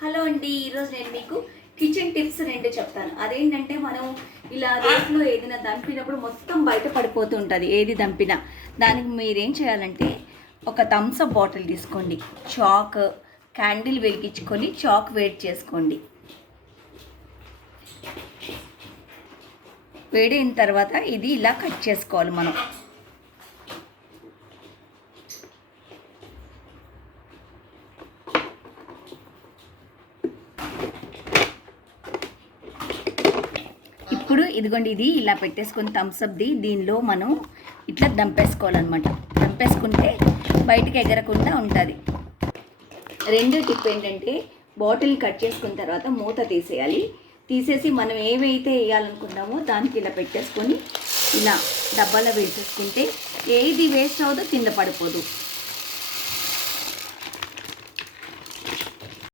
Hello అండి, ఈరోజు నేను మీకు కిచెన్ టిప్స్ రెండు చెప్తాను. అదేంటంటే మనం ఇలా రేట్లో ఏదైనా దంపినప్పుడు మొత్తం బయట పడిపోతూ ఉంటుంది. ఏది దంపినా దానికి మీరేం చేయాలంటే ఒక థమ్స్అప్ బాటిల్ తీసుకోండి, చాక్ క్యాండిల్ వెలిగించుకొని చాక్ వేడి చేసుకోండి. వేడైన తర్వాత ఇది ఇలా కట్ చేసుకోవాలి మనం. ఇప్పుడు ఇదిగోండి, ఇది ఇలా పెట్టేసుకొని థమ్స్అప్ది దీనిలో మనం ఇట్లా దంపేసుకోవాలన్నమాట. దంపేసుకుంటే బయటికి ఎగరకుండా ఉంటుంది. రెండో టిప్ ఏంటంటే బాటిల్ కట్ చేసుకున్న తర్వాత మూత తీసేయాలి. తీసేసి మనం ఏవైతే వేయాలనుకున్నామో దానికి ఇలా పెట్టేసుకొని ఇలా డబ్బాలో వేసేసుకుంటే ఏది వేస్ట్ అవ్వదో కింద పడిపోదు.